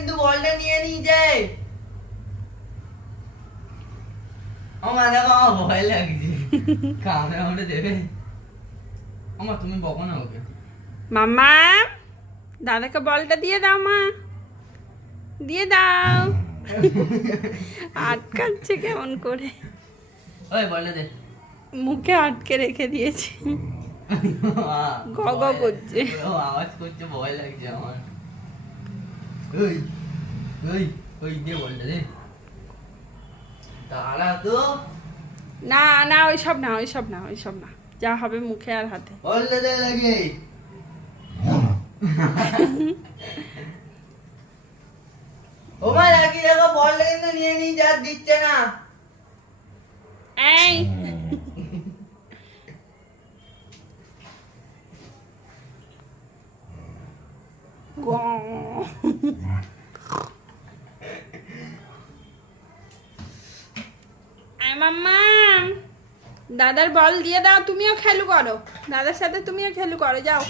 কিন্তু বলটা নিয়ে নিয়েছে। আমার দেখো আমার ভয় লাগছে, কামড়ে কামড়ে দেবে। আমার তুমি বকো না ওকে। মাম্মা দাদাকে বলটা দিয়ে দাও মা, দিয়ে দাও। আটকাচ্ছে কেমন করে, ওই বলটা দে। মুখে আটকে রেখে দিয়েছি, গ গ করছে। ও আওয়াজ করছে, ভয় লাগছে আমার। ওই ওই ওই দে বলটা দে। দাঁড়া তো। না না ওইসব না, ওইসব না, ওইসব না, যা হবে মুখে আর হাতে। বলটা দে লাগে। ও মা লাগি দেখো বলটা কিন্তু নিয়ে নিয়ে যা দিচ্ছে না। এই গ। আয় মাম্মা, দাদার বল দিয়ে দাও, তুমিও খেলু করো, দাদার সাথে তুমিও খেলু করো, যাও।